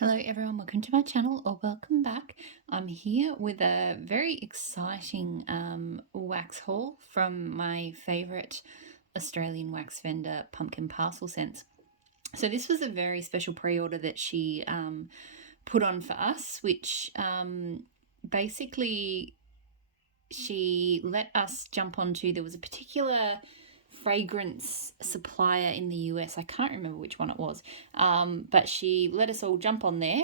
Hello everyone, welcome to my channel or welcome back. I'm here with a very exciting wax haul from my favourite Australian wax vendor, Pumpkin Parcel Scents. So this was a very special pre-order that she put on for us, which basically she let us jump onto. There was a particular fragrance supplier in the US. I can't remember which one it was, but she let us all jump on there,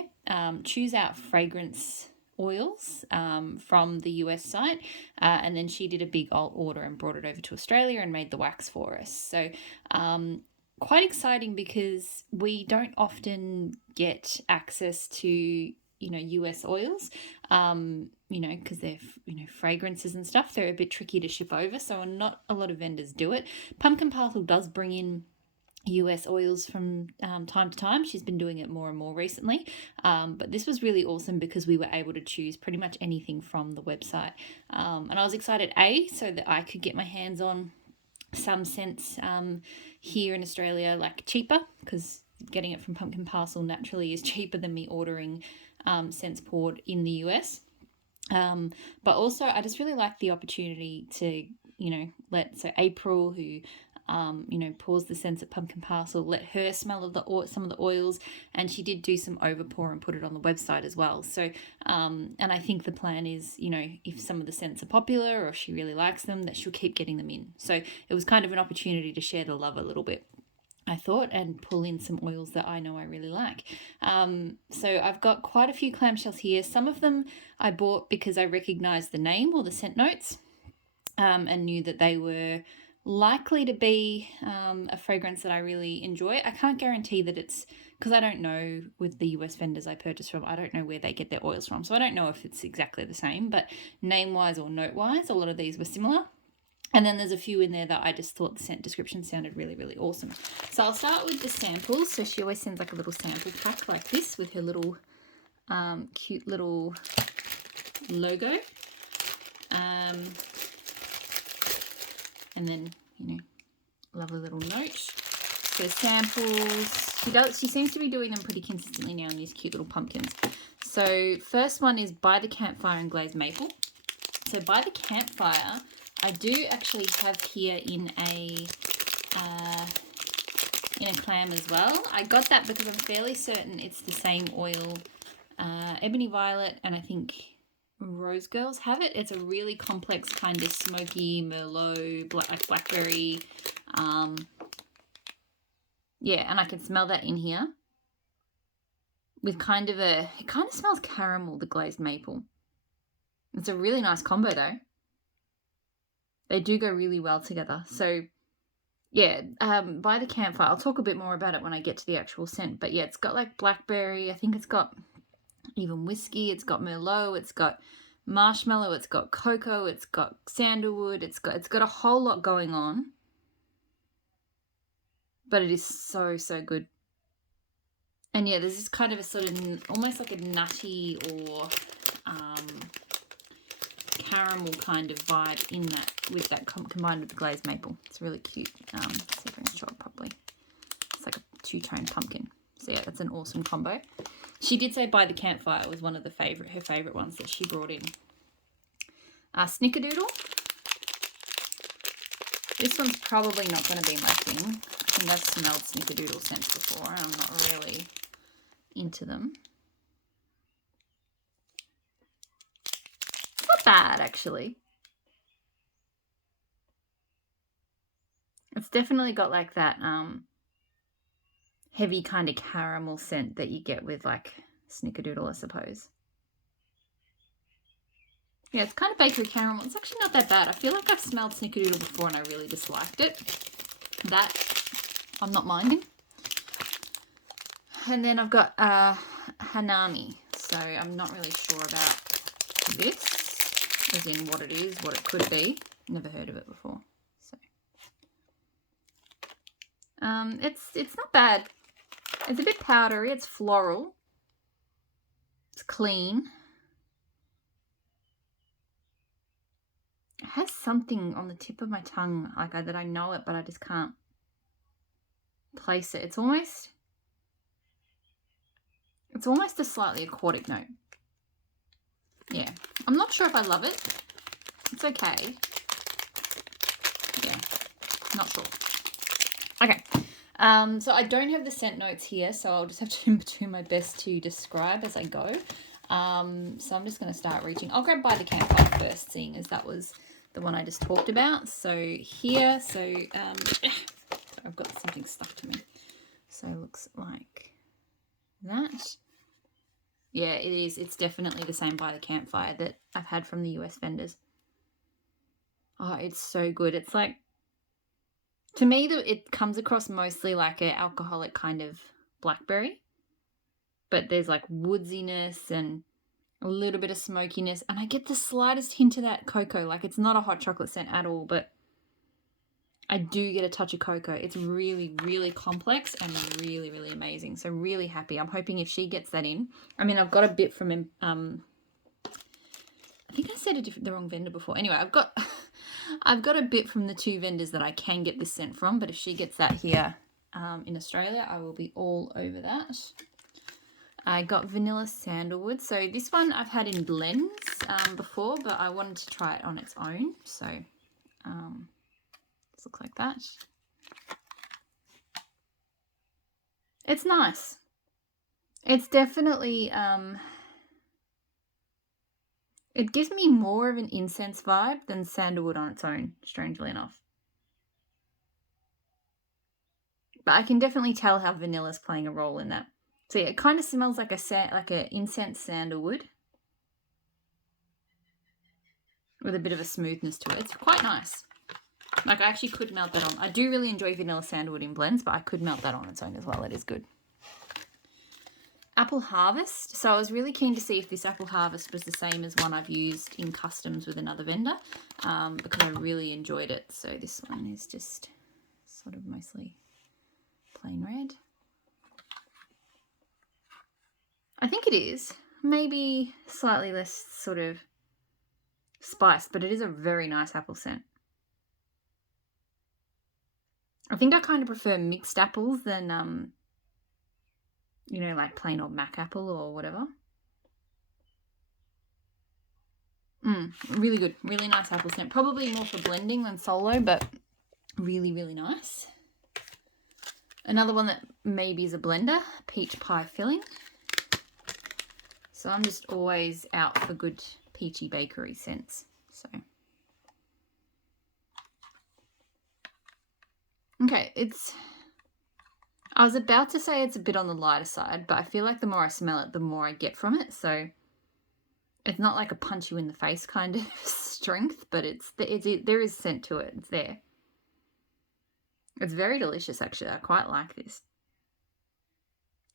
choose out fragrance oils from the US site, and then she did a big order and brought it over to Australia and made the wax for us. So quite exciting because we don't often get access to US oils, because they're fragrances and stuff. They're a bit tricky to ship over, so not a lot of vendors do it. Pumpkin Parcel does bring in US oils from time to time. She's been doing it more and more recently, but this was really awesome because we were able to choose pretty much anything from the website, and I was excited so that I could get my hands on some scents here in Australia, like cheaper, because getting it from Pumpkin Parcel naturally is cheaper than me ordering scents poured in the US. But also I just really like the opportunity to, let April, who pours the scents at Pumpkin Parcel, let her smell of some of the oils, and she did do some overpour and put it on the website as well. So and I think the plan is, if some of the scents are popular or if she really likes them, that she'll keep getting them in. So it was kind of an opportunity to share the love a little bit, I thought, and pull in some oils that I know I really like. So I've got quite a few clamshells here. Some of them I bought because I recognized the name or the scent notes, and knew that they were likely to be a fragrance that I really enjoy. I can't guarantee that it's, because I don't know with the US vendors I purchase from, I don't know where they get their oils from. So I don't know if it's exactly the same, but name-wise or note-wise, a lot of these were similar. And then there's a few in there that I just thought the scent description sounded really, really awesome. So I'll start with the samples. So she always sends like a little sample pack like this with her little cute little logo. And then, lovely little note. So samples. She seems to be doing them pretty consistently now in these cute little pumpkins. So first one is By the Campfire and Glazed Maple. So By the Campfire, I do actually have here in a clam as well. I got that because I'm fairly certain it's the same oil. Ebony Violet and I think Rose Girls have it. It's a really complex kind of smoky Merlot, blackberry. Yeah, and I can smell that in here with it kind of smells caramel, the glazed maple. It's a really nice combo though. They do go really well together. So yeah, By the Campfire, I'll talk a bit more about it when I get to the actual scent. But yeah, it's got like blackberry. I think it's got even whiskey. It's got Merlot. It's got marshmallow. It's got cocoa. It's got sandalwood. It's got a whole lot going on. But it is so, so good. And yeah, there's this kind of a sort of almost like a nutty or caramel kind of vibe in that, with that combined with the glazed maple. It's really cute. Let's see if I can show it properly. It's like a two-tone pumpkin. So yeah, that's an awesome combo. She did say By the Campfire was one of her favorite ones that she brought in. Snickerdoodle. This one's probably not going to be my thing. I think I've smelled Snickerdoodle scents before and I'm not really into them. It's not bad, actually. It's definitely got like that heavy kind of caramel scent that you get with like Snickerdoodle, I suppose. Yeah, it's kind of bakery caramel. It's actually not that bad. I feel like I've smelled Snickerdoodle before and I really disliked it. That I'm not minding. And then I've got Hanami. So I'm not really sure about this, as in what it is, what it could be. Never heard of it before. So it's not bad. It's a bit powdery. It's floral. It's clean. It has something on the tip of my tongue like that I know it, but I just can't place it. It's almost It's almost a slightly aquatic note. Yeah, I'm not sure if I love it. It's okay. Yeah, not sure. Okay, so I don't have the scent notes here, so I'll just have to do my best to describe as I go. So I'm just going to start reaching. I'll grab By the Campfire first, seeing as that was the one I just talked about. So here, I've got something stuck to me. So it looks like that. Yeah, it is. It's definitely the same By the Campfire that I've had from the US vendors. Oh, it's so good. It's like, to me, it comes across mostly like an alcoholic kind of blackberry. But there's like woodsiness and a little bit of smokiness. And I get the slightest hint of that cocoa. Like, it's not a hot chocolate scent at all, but I do get a touch of cocoa. It's really, really complex and really, really amazing. So really happy. I'm hoping if she gets that in. I mean, I've got a bit from I think I said the wrong vendor before. Anyway, I've got a bit from the two vendors that I can get this scent from, but if she gets that here in Australia, I will be all over that. I got Vanilla Sandalwood. So this one I've had in blends before, but I wanted to try it on its own. So this looks like that. It's nice. It's definitely... it gives me more of an incense vibe than sandalwood on its own, strangely enough. But I can definitely tell how vanilla's playing a role in that. So yeah, it kind of smells like a incense sandalwood with a bit of a smoothness to it. It's quite nice. Like, I actually could melt that on. I do really enjoy vanilla sandalwood in blends, but I could melt that on its own as well. It is good. Apple Harvest. So I was really keen to see if this Apple Harvest was the same as one I've used in customs with another vendor, because I really enjoyed it. So this one is just sort of mostly plain red. I think it is. Maybe slightly less sort of spiced, but it is a very nice apple scent. I think I kind of prefer mixed apples than, you know, like plain old Mac apple or whatever. Really good. Really nice apple scent. Probably more for blending than solo, but really, really nice. Another one that maybe is a blender, Peach Pie Filling. So I'm just always out for good peachy bakery scents. So, okay, I was about to say it's a bit on the lighter side, but I feel like the more I smell it, the more I get from it. So it's not like a punch you in the face kind of strength, but there is scent to it. It's there. It's very delicious, actually. I quite like this.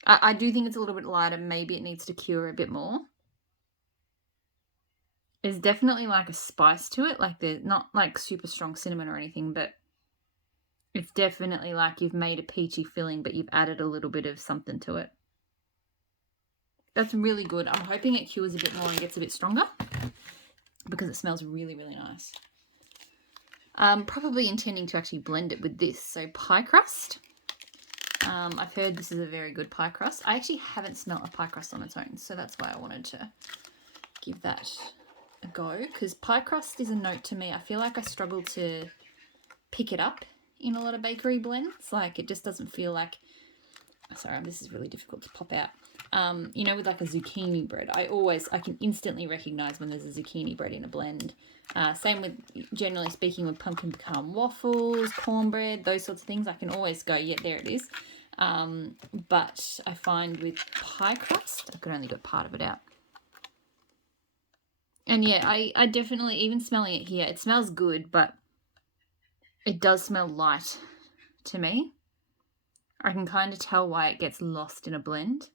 I do think it's a little bit lighter. Maybe it needs to cure a bit more. There's definitely like a spice to it. Like, there's not like super strong cinnamon or anything, but it's definitely like you've made a peachy filling, but you've added a little bit of something to it. That's really good. I'm hoping it cures a bit more and gets a bit stronger because it smells really, really nice. Probably intending to actually blend it with this. So pie crust. I've heard this is a very good pie crust. I actually haven't smelt a pie crust on its own, so that's why I wanted to give that a go, because pie crust is a note to me. I feel like I struggle to pick it up in a lot of bakery blends. Like, it just doesn't feel like... Sorry, this is really difficult to pop out. You know, with like a zucchini bread, I can instantly recognize when there's a zucchini bread in a blend. Same with, generally speaking, with pumpkin pecan waffles, cornbread, those sorts of things. I can always go, yeah, there it is. But I find with pie crust, I could only get part of it out. And yeah, I definitely, even smelling it here, it smells good, but it does smell light to me. I can kind of tell why it gets lost in a blend.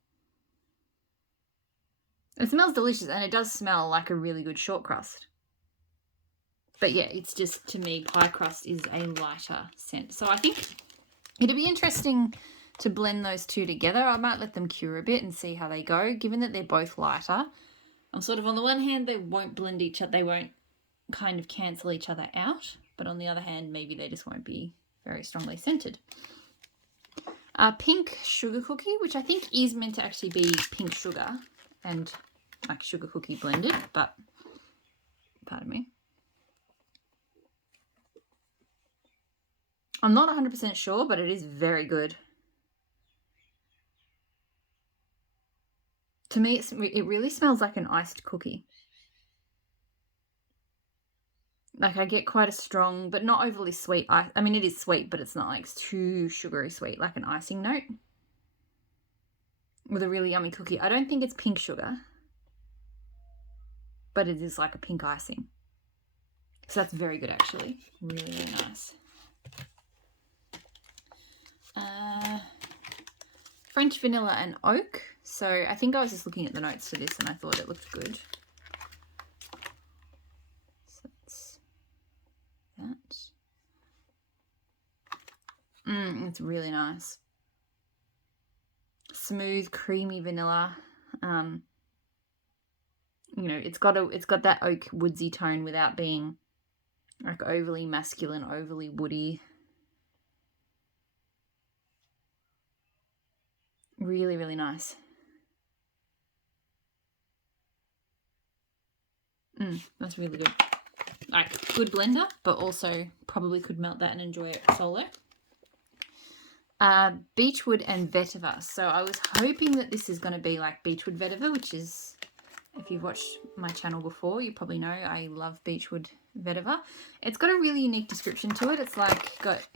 It smells delicious, and it does smell like a really good short crust. But yeah, it's just, to me, pie crust is a lighter scent. So I think it'd be interesting to blend those two together. I might let them cure a bit and see how they go, given that they're both lighter. I'm sort of, on the one hand, they won't blend each other. They won't kind of cancel each other out. But on the other hand, maybe they just won't be very strongly scented. Pink sugar cookie, which I think is meant to actually be pink sugar and like sugar cookie blended, but pardon me. I'm not 100% sure, but it is very good. To me, it really smells like an iced cookie. Like I get quite a strong, but not overly sweet. I mean, it is sweet, but it's not like too sugary sweet, like an icing note. With a really yummy cookie. I don't think it's pink sugar, but it is like a pink icing. So that's very good, actually. Really, really nice. French vanilla and oak. So I think I was just looking at the notes to this and I thought it looked good. So that's that. It's really nice. Smooth, creamy vanilla. You know, it's got that oak woodsy tone without being like overly masculine, overly woody. Really, really nice. That's really good. Like, good blender, but also probably could melt that and enjoy it solo. Beechwood and vetiver. So I was hoping that this is going to be like beechwood vetiver, which is, if you've watched my channel before, you probably know I love beechwood vetiver. It's got a really unique description to it. It's like got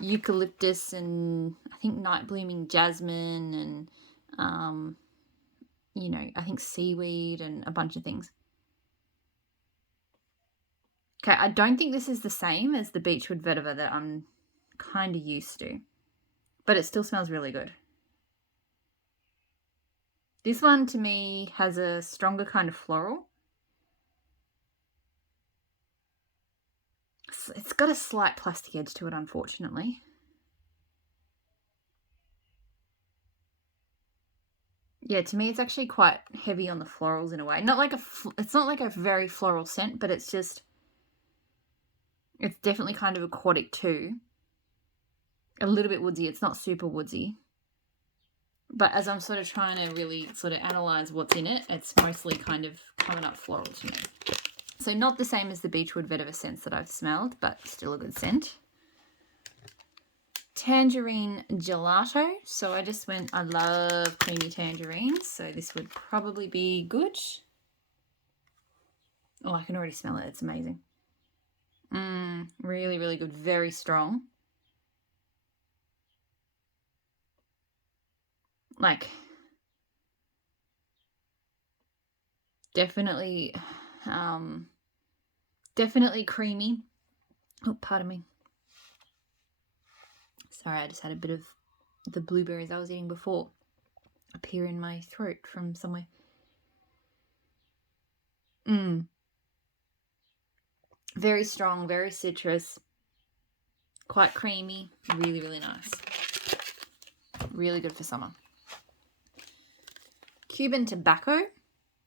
eucalyptus and I think night blooming jasmine and you know, I think seaweed and a bunch of things. Okay, I don't think this is the same as the beechwood vetiver that I'm kind of used to, but it still smells really good. This one to me has a stronger kind of floral. It's got a slight plastic edge to it, unfortunately. Yeah, to me it's actually quite heavy on the florals in a way. It's not like a very floral scent, but it's definitely kind of aquatic too. A little bit woodsy. It's not super woodsy. But as I'm sort of trying to really sort of analyse what's in it, it's mostly kind of coming up floral to me. So not the same as the beechwood vetiver scents that I've smelled, but still a good scent. Tangerine gelato. So I just went, I love creamy tangerines, so this would probably be good. Oh, I can already smell it. It's amazing. Really, really good. Very strong. Like, definitely creamy. Oh, pardon me. Sorry, I just had a bit of the blueberries I was eating before appear in my throat from somewhere. Very strong, very citrus, quite creamy, really, really nice. Really good for summer. Cuban tobacco.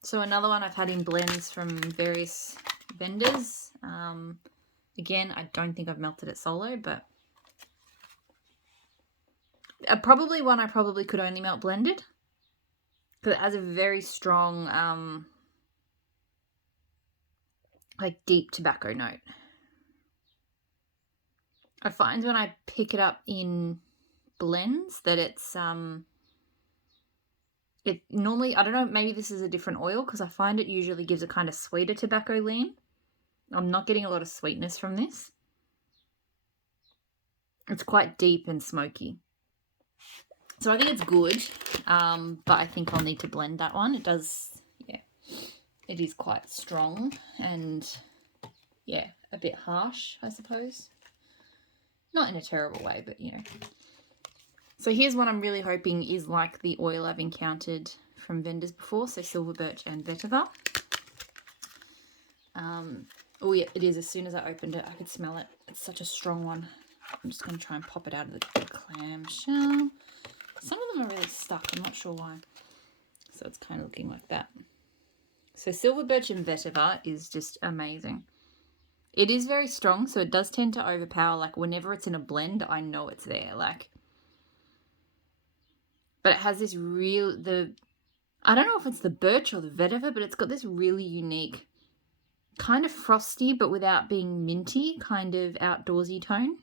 So another one I've had in blends from various vendors. Again, I don't think I've melted it solo, but probably one I probably could only melt blended. Because it has a very strong, like deep tobacco note. I find when I pick it up in blends that it's it normally, I don't know, maybe this is a different oil because I find it usually gives a kind of sweeter tobacco lean. I'm not getting a lot of sweetness from this. It's quite deep and smoky. So I think it's good, but I think I'll need to blend that one. It does, yeah, it is quite strong and, yeah, a bit harsh, I suppose. Not in a terrible way, but, you know. So here's what I'm really hoping is like the oil I've encountered from vendors before, so silver birch and vetiver. Oh yeah, it is. As soon as I opened it, I could smell it. It's such a strong one. I'm just going to try and pop it out of the clamshell. Some of them are really stuck. I'm not sure why. So it's kind of looking like that. So silver birch and vetiver is just amazing. It is very strong, so it does tend to overpower. Like whenever it's in a blend, I know it's there. Like But it has this I don't know if it's the birch or the vetiver, but it's got this really unique kind of frosty, but without being minty, kind of outdoorsy tone,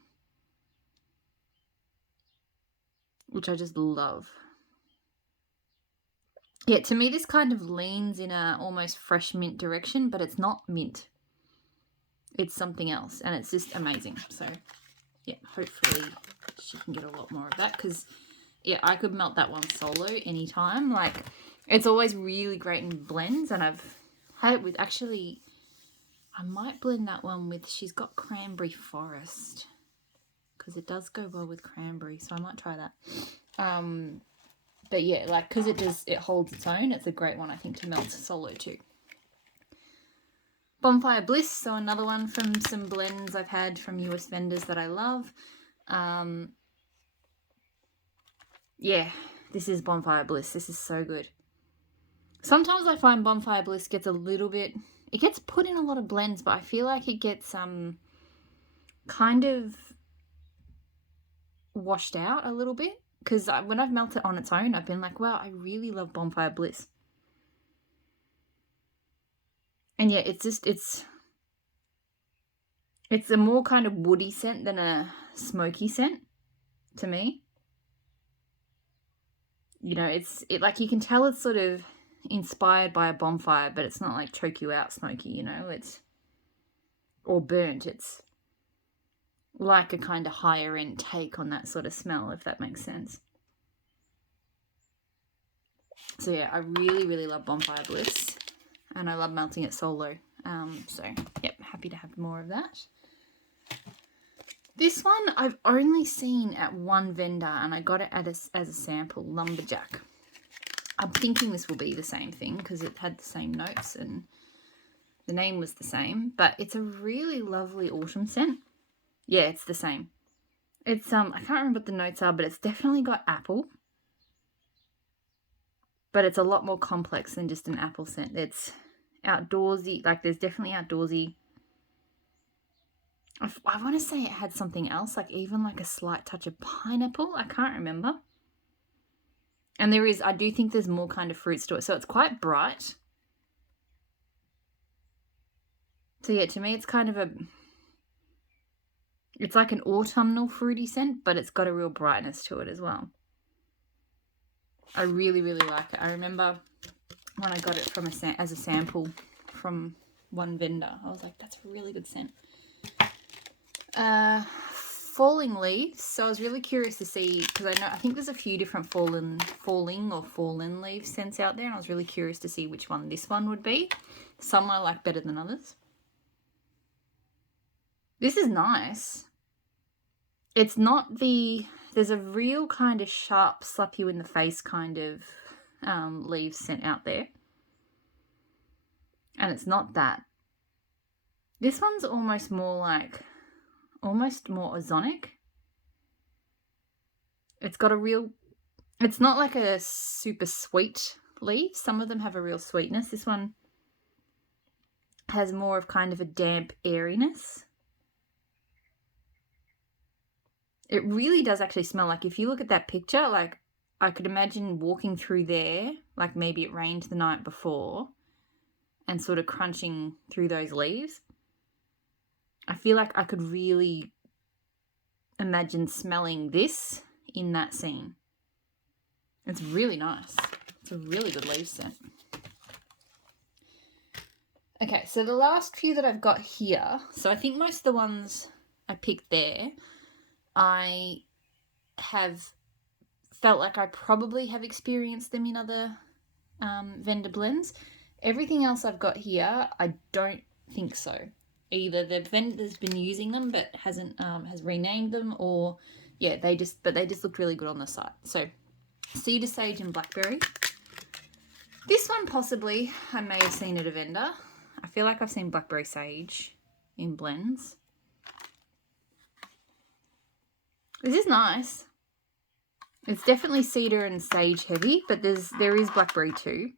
which I just love. Yeah, to me, this kind of leans in a almost fresh mint direction, but it's not mint. It's something else, and it's just amazing. So, yeah, hopefully she can get a lot more of that, because, yeah, I could melt that one solo anytime. Like, it's always really great in blends, and I've had it with, actually, I might blend that one with, she's got cranberry forest, because it does go well with cranberry, so I might try that. But yeah, like, because it holds its own, it's a great one, I think, to melt solo too. Bonfire Bliss, so another one from some blends I've had from US vendors that I love. Yeah, this is Bonfire Bliss. This is so good. Sometimes I find Bonfire Bliss gets a little bit, it gets put in a lot of blends, but I feel like it gets kind of washed out a little bit. Because when I've melted it on its own, I've been like, wow, I really love Bonfire Bliss. And yeah, it's a more kind of woody scent than a smoky scent to me. You know, like you can tell it's sort of inspired by a bonfire, but it's not like choke you out smoky, you know, or burnt. It's like a kind of higher end take on that sort of smell, if that makes sense. So yeah, I really, really love Bonfire Bliss, and I love melting it solo. So yep, happy to have more of that. This one I've only seen at one vendor, and I got it as a sample, Lumberjack. I'm thinking this will be the same thing because it had the same notes and the name was the same, but it's a really lovely autumn scent. Yeah, it's the same. It's I can't remember what the notes are, but it's definitely got apple. But it's a lot more complex than just an apple scent. It's outdoorsy, like there's definitely outdoorsy. I want to say it had something else, like even like a slight touch of pineapple. I can't remember. And I do think there's more kind of fruits to it. So it's quite bright. So yeah, to me it's kind of it's like an autumnal fruity scent, but it's got a real brightness to it as well. I really, really like it. I remember when I got it from as a sample from one vendor, I was like, that's a really good scent. Falling leaves. So I was really curious to see, because I think there's a few different falling or fallen leaf scents out there, and I was really curious to see which one this one would be. Some I like better than others. This is nice. It's not there's a real kind of sharp, slap you in the face kind of leaf scent out there. And it's not that. This one's almost more ozonic. It's got it's not like a super sweet leaf. Some of them have a real sweetness. This one has more of kind of a damp airiness. It really does actually smell like, if you look at that picture, like I could imagine walking through there, like maybe it rained the night before, and sort of crunching through those leaves. I feel like I could really imagine smelling this in that scene. It's really nice. It's a really good leaf scent. Okay, so the last few that I've got here, so I think most of the ones I picked there, I have felt like I probably have experienced them in other vendor blends. Everything else I've got here, I don't think so. Either the vendor's been using them but has renamed them, or yeah, they just looked really good on the site. So cedar sage and blackberry. This one possibly I may have seen at a vendor. I feel like I've seen blackberry sage in blends. This is nice. It's definitely cedar and sage heavy, but there is blackberry too.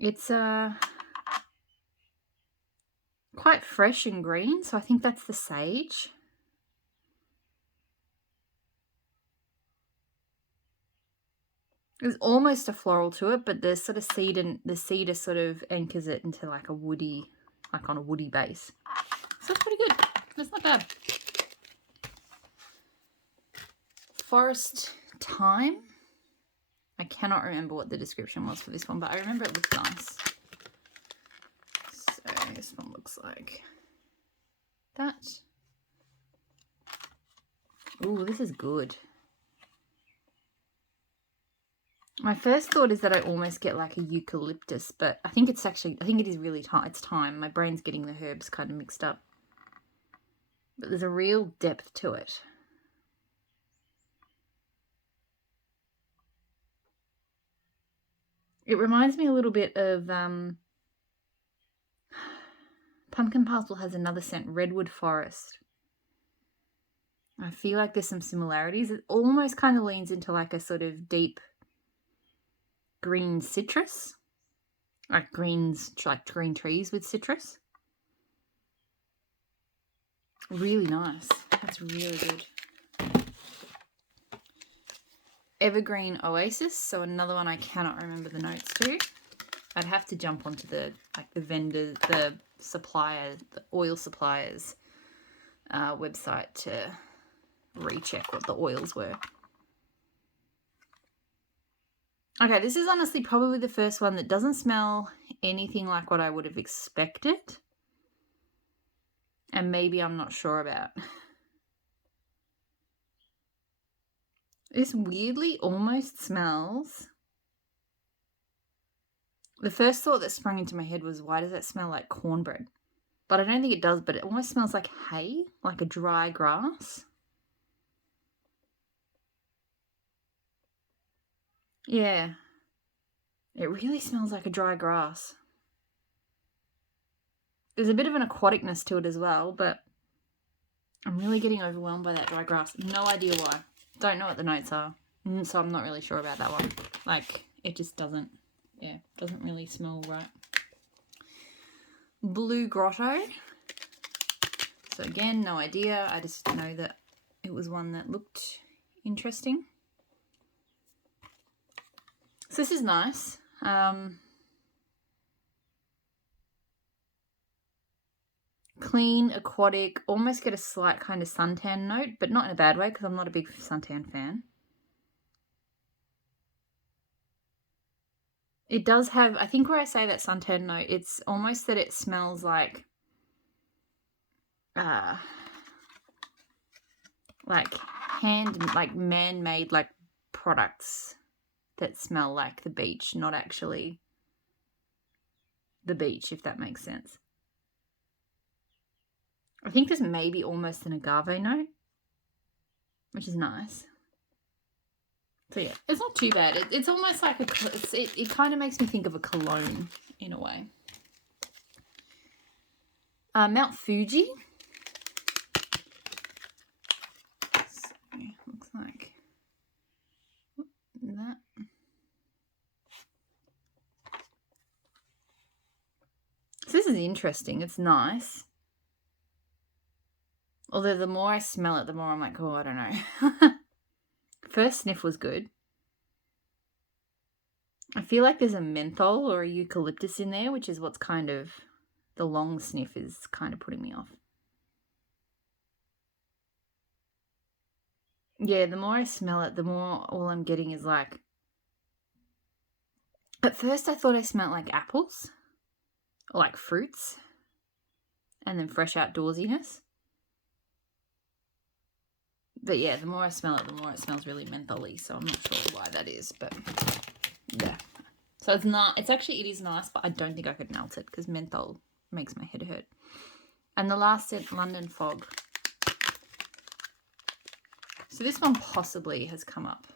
It's quite fresh and green, so I think that's the sage. There's almost a floral to it, but the sort of the cedar sort of anchors it into like a woody, like on a woody base. So it's pretty good. It's not bad. Forest Thyme. I cannot remember what the description was for this one, but I remember it looked nice. So this one looks like that. Ooh, this is good. My first thought is that I almost get like a eucalyptus, but I think it's actually, I think it is really time. It's thyme. My brain's getting the herbs kind of mixed up. But there's a real depth to it. It reminds me a little bit of Pumpkin Parcel has another scent, Redwood Forest. I feel like there's some similarities. It almost kind of leans into like a sort of deep green citrus, like greens, like green trees with citrus. Really nice. That's really good. Evergreen Oasis, so another one I cannot remember the notes to. I'd have to jump onto the vendor, the supplier, the oil suppliers website to recheck what the oils were. Okay, this is honestly probably the first one that doesn't smell anything like what I would have expected. And maybe I'm not sure about. This weirdly almost smells... The first thought that sprung into my head was, why does that smell like cornbread? But I don't think it does, but it almost smells like hay, like a dry grass. Yeah. It really smells like a dry grass. There's a bit of an aquaticness to it as well, but I'm really getting overwhelmed by that dry grass. No idea why. Don't know what the notes are, so I'm not really sure about that one. Like, it just doesn't really smell right. Blue Grotto. So again, no idea. I just know that it was one that looked interesting. So this is nice. Clean, aquatic, almost get a slight kind of suntan note, but not in a bad way because I'm not a big suntan fan. It does have, I think where I say that suntan note, it's almost that it smells like man-made like products that smell like the beach, not actually the beach, if that makes sense. I think there's maybe almost an agave note, which is nice. So yeah, it's not too bad. It's almost like it kind of makes me think of a cologne in a way. Mount Fuji. So, looks like that. So this is interesting. It's nice. Although the more I smell it, the more I'm like, oh, I don't know. First sniff was good. I feel like there's a menthol or a eucalyptus in there, which is what's kind of, the long sniff is kind of putting me off. Yeah, the more I smell it, the more all I'm getting is like, at first I thought I smelled like apples or like fruits and then fresh outdoorsiness. But yeah, the more I smell it, the more it smells really mentholy, so I'm not sure why that is, but yeah. So it is nice, but I don't think I could melt it because menthol makes my head hurt. And the last scent, London Fog. So this one possibly has come up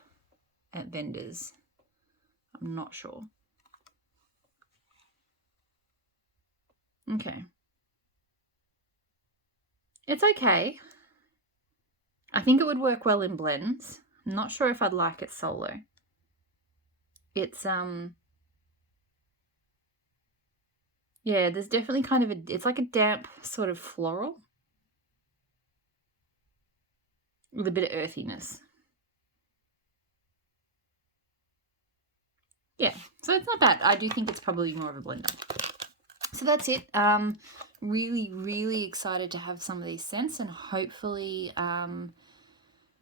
at vendors. I'm not sure. Okay. It's okay. I think it would work well in blends. I'm not sure if I'd like it solo. It's, yeah, there's definitely kind of it's like a damp sort of floral with a bit of earthiness. So it's not bad. I do think it's probably more of a blender. So that's it. Really, really excited to have some of these scents, and hopefully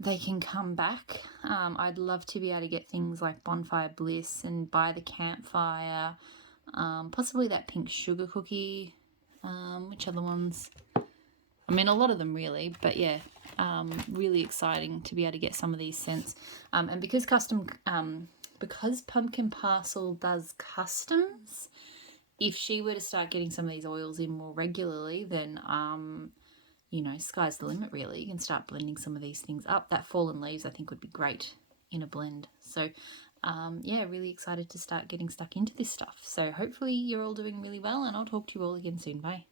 they can come back. I'd love to be able to get things like Bonfire Bliss and By the Campfire, possibly that pink sugar cookie. Which other ones? I mean, a lot of them really, but yeah, really exciting to be able to get some of these scents. And because because Pumpkin Parcel does customs, if she were to start getting some of these oils in more regularly, then you know, sky's the limit really. You can start blending some of these things up. That Fallen Leaves I think would be great in a blend. So yeah, really excited to start getting stuck into this stuff. So hopefully you're all doing really well, and I'll talk to you all again soon. Bye.